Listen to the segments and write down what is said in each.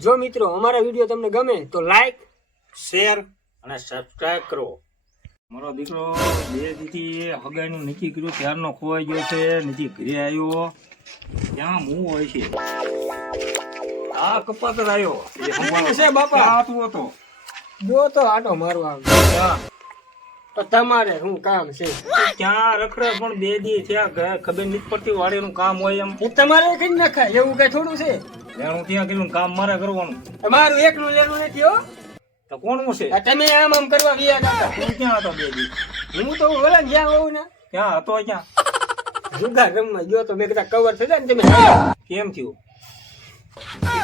જો મિત્રો અમારા વિડીયો તમને ગમે તો લાઈક શેર અને સબસ્ક્રાઇબ કરો. મારો દીકરો બે દીથી હગાઈનું નક્કી કર્યું ત્યારનો ખોવાઈ ગયો છે. નથી ઘરે આવ્યો ક્યાં હું હોય છે? આ કપાતર આવ્યો છે બાપા. ક્યાં હતું હતો? જો તો આટો મારવા આવે. ક્યાં? તો તમારે શું કામ છે? ક્યાં રખડે પણ બે દી થયા ખબર નથી પડતી વાડીનું કામ હોય એમ. એ તમારે કઈ નખાય એવું કઈ થોડું છે? એનું ત્યાં કર્યું કામ મારે કરવાનું. તમારું એકલું લેવું નથી હો. તો કોણનું છે? આ તમે આમ આમ કરવા વ્યા હતા. તું ક્યાં હતો બે દી? હું તો ઓલા જ્યાં હોઉં ને ક્યાં હતો? ક્યાં જુગાર રમવા ગયો તો મેં કીધા કવર થઈ જાય ને તમે. કેમ થયું?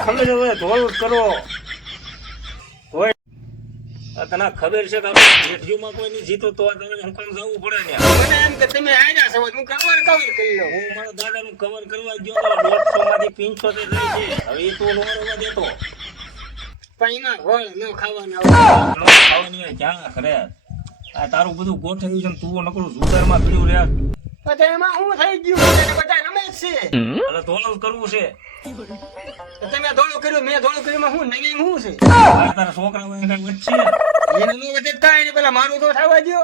ખબર છે હવે ધોલ કરો હોય. તને ખબર છે કે રેડિયોમાં કોઈ નહીં જીતો તો તમે હું કામ જવું પડે ને. મને એમ કે તમે આયા છો હું કવર કરી લઉં. હું મારા દાદાનું કવર કરવા ગયો તો 150 માંથી 75 રહી છે. હવે એ તો નો રવા દેતો. પણ એમાં હોળ ન ખાવાના નો ખાવાની હોય ક્યાં ખરે. આ તારું બધું ગોઠવ્યું છે ને તું નકરું જુગારમાં પીડ્યું રે. તો એમાં શું થઈ ગયું? એને બધા રમે જ છે. એટલે ધોલ જ કરવું છે. તો તમે ધોળું કર્યું મેં ધોળું કર્યું શું નવીન શું છે? આ તારા છોકરા હોય કઈ વચ્ચે એનું નું વધે કાંઈ નહીં પેલા મારું તો થવા દો.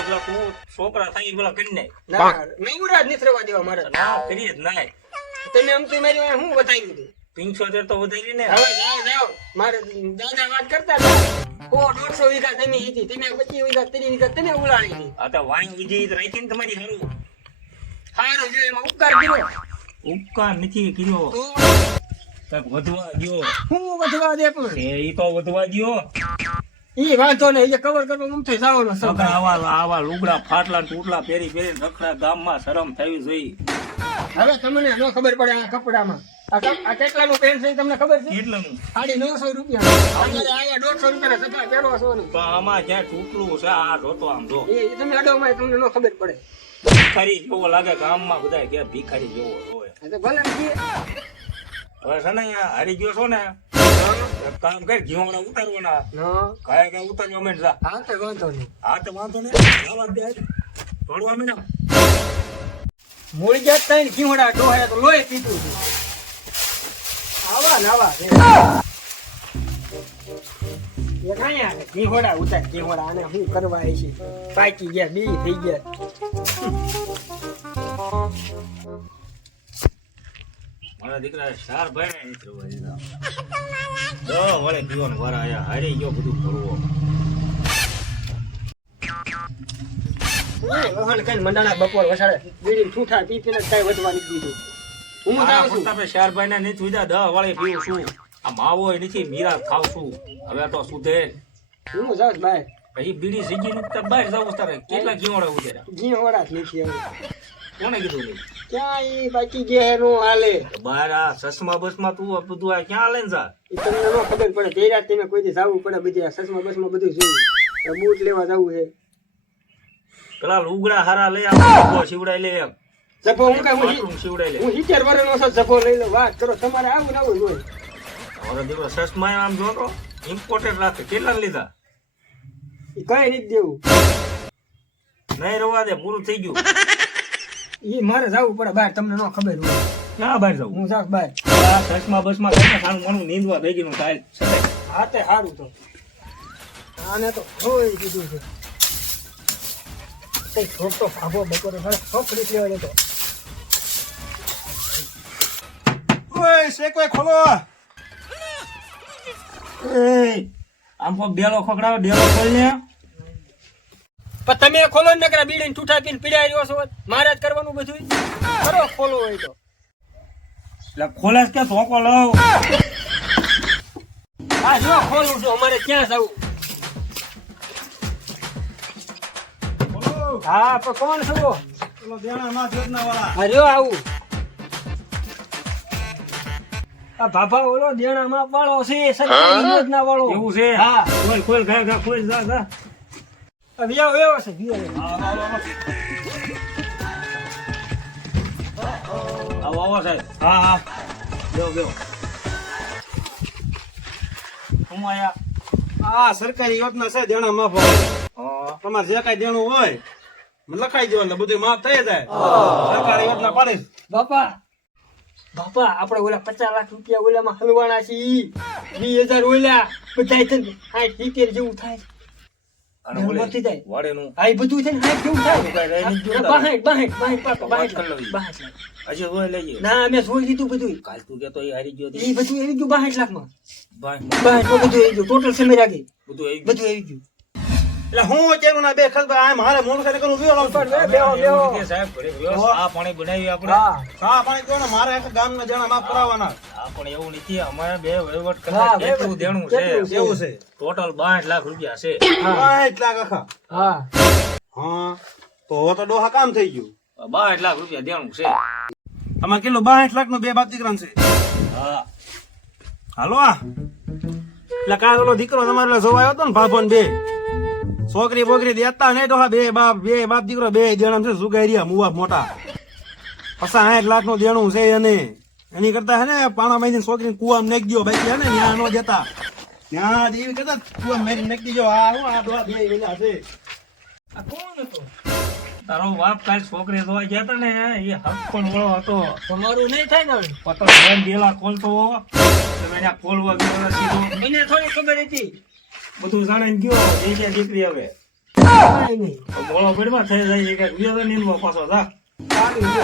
એટલે તું છોકરા થાય પેલા કરી નાખ. ના નવરા જ નથી રહેવા દેવા મારે. ના કરીએ જ નાય. તમે આમ તો મારી વાંહે શું બતાવ્યું હતું? 75 તો વધારી ને. હવે જાઓ મારે દાદા વાત કરતા હતા. ઓ 150 વીઘા તમે હતી તમે 25 વીઘા 30 વીઘા તમે ઉલાડી હતી. આ તો વાણી વિજય રાખી ને તમારી હારું. હારું જો એમાં ઉપકાર કર્યો ઉપકાર નથી કર્યો. તો કઈક વધવા દ્યો. હું વધવા દે પણ ઈ તો વધવા દ્યો. ઈ વાંધો નહીં એ કવર કરવા ગમ થઈ જવાનો સગા આવા લુગડા ફાટલા તૂટલા પહેરી પહેરી રખડા ગામમાં શરમ થવી જોઈએ. હવે તમને ન ખબર પડે આ કપડામાં આ કેટલાનું પેન્ટ છે તમને ખબર છે? કેટલાનું? 950 રૂપિયા. તમારે આયા 150 રૂપિયા સફા પહેરવા છો ને. તો આમાં ક્યાં તૂટલું છે? આ જોતો આમ જો એ તમે અડોમાં તમને ન ખબર પડે. ભિખારી જેવો લાગે. ગામમાં બધા કે ભિખારી જેવો હોય. આ તો ભલે ને કે. હવે છે ને અહીંયા હારી ગયો છો ને એક કામ કર ઘીવાણા ઉતારવાના. હા કાંઈ ઉતારવા માંડ જા. હા તો વાંધો નહીં. હા તો વાંધો નહીં. આવા દે થોડવા માંડ. મૂળી જાત થાય ને ઘીવડા ડોહાય તો લોહી પીતું છે. આવા ને આવા છે. એ કાંઈ આવે ઘીવડા ઉતાર ઘીવડા આને શું કરવા છે? પાકી ગયા બી થઈ ગયા. મારા દીકરા 4 ભાઈ ને કરવા દીધા. 10 વળે પીવાનું વાર આયા. હારી ગયો બધું ભરવો. વહણ કઈ મંડાણા બપોર વસાડે બીડી ઠૂઠા પી પીને કઈ વધવા નથી દીધું. હું જાઉં છું. આપણે 4 ભાઈ ને નથી ઉજા 10 વળે પીવું છું. આ માવો નથી મીરા ખાવ છું. હવે તો સુધે. હું જાઉં છું ભાઈ. પછી બીડી સીગી ને બહાર જવું તારે. કેટલા ઘીવડા ઉતર્યા? ઘીવડા જ નથી હવે. કોને કીધું નહીં? ક્યાં ઈ બાકી ગયા નો હાલે. બહાર આ ચશ્મા બસમાં તું બધું આ ક્યાં લઈને જા? ઈ તમને ન ખબર પડે. તેરા તમે કોઈ દી જાવું પડે બધી આ સસમા બસમાં બધું જોયું. બૂટ લેવા જવું છે. પેલા લુગડા હારા લઈ આવો. શિવડાઈ લે એમ. જભો હું કઈ પાટલું શિવડાઈ લે. હું 70 વર્ષનો છું. જભો લઈ લો વાત કરો તમારે આવું ને આવું જ હોય. મારો દીકરો ચશ્મા આમ જો તો ઇમ્પોર્ટેન્ટ રાખે. કેટલા લીધા? ઈ કઈ નથી દેવું. નહીં રવા દે. પૂરું થઈ ગયું. ઈ મારે જવું પડે બહાર તમને ન ખબર હોય. ક્યાં બહાર જવું? હું જાઉં બહાર. આ ચશ્મા બસમાં કઈ સારું ઘણું નીંદવા થઈ ગયું થાય. હા તે સારું તો આને તો હોય કીધું છે. કઈ છોકરો ભાગો બપોરે છોકરી લેવા જતો. ઓય શેકોય ખોલો. એ આમ કો બેલો ખકડાવ. ડેલો ખોલ ને. પણ તમે ખોલો ને નકરા બીડીને ઠૂઠા પીને પીડાઈ રહ્યો છો. મારે જ કરવાનું બધું. કરો ખોલો હોય તો. એટલે ખોલે કે ધોકો લઉં. હા જો ખોલું છું. અમારે ક્યાં જવું? હા પણ કોણ છો? ઓલો દેણામાં જોડના વાળા. હા જો આવું. આ ભાભા ઓલો દેણામાં વાળો છે. સરકારી યોજના વાળો. એવું છે? હા ખોલ ખોલ ગા ખોલ જા જા. વ્યાવ એવો છે વ્યાવ. આવો આવો સાહેબ. હા હા બેવો બેવો. હું આયા. આ સરકારી યોજના છે દેણા માફ. તમારે જે કઈ દેણું હોય મને લખાઈ દો એટલે બધું માફ થઈ જાય. સરકારી યોજના પાડીશ. બાપા બાપા આપણે ઓલા 50 લાખ રૂપિયા ઓલામાં હલવાના છે. 20,000 ઓલ્યા બધાય થઈને 60-70 જેવું થાય. અને ધ્યાન ઓલે નથી થાય. વાડેનું આ ઈ બધું થઈને 60 જેવું થાય. કાંઈ રહી નથી જોતા. 62 પાકો, વાત 62 કરી લેવી. 62 લાખ. હજી જોઈ લઈએ. ના અમે જોઈ લીધું બધું. કાલ તું કહેતો એ હારી ગયો એ હતી. બધું આવી ગયું 62 લાખમાં. ભાઈ, 62 માં બધું આવી ગયું. ટોટલ સમય રાખી બધું આવી ગયું. બધું આવી ગયું. એટલે હું અત્યારનું ના બે ખબર આ મારે મોટું ખાલી કરવું બીજો લાવશું. એવું નથી સાહેબ, ઘરે વ્યવસ્થા ચા પાણી બનાવી આપણે. હા પાણી પીવો ને મારે આખા ગામના જણા માફ કરાવવાના. આ પણ એવું નથી, અમારે બે વહીવટ હા, કરતા વહીવટ. કેટલું દેણું છે. કેટલું છે? એવું છે ટોટલ 62 લાખ રૂપિયા છે. 62 લાખ આખા. હા હા તો હવે તો ડોહા કામ થઈ ગયું. 62 લાખ રૂપિયા દેણું છે. તમારે કેટલો 62 લાખ નો બે બાપ દીકરા છે. હા, હાલો આ એટલે કાલ ઓલો દીકરો તમારે જોવાયો હતો ને ભાભો ને બે છોકરી બોકરી દેતા નહીં ડોહા બે બાપ દીકરો બે દેણા છે સુગારિયા મુવા મોટા 65 લાખ નું દેણું છે અને એની કરતા હે ને પાણા મારી છોકરી કુવા નાખી દો બાકી હે ને ત્યાં નો દેતા ત્યાં એવી કરતા કુવા મારી નાખી દેજો આ હું આ ડોહા બે વેલા છે. આ કોણ હતો? તારો બાપ કાલ છોકરી જોવા ગયા હતા ને એ હક પણ વળો હતો. તમારું નહીં થાય ને હવે. પતંગ બેન ડેલા ખોલતો તમે એને ખોલવા ગયો સીધો મને થોડી ખબર હતી. બધું જાણીને ગયો જે છે દીકરી હવે કાંઈ નહીં. મોળો પડમાં થઈ જાય છે કે ગયો તો નીંદવા પાછો જા. સારું છે.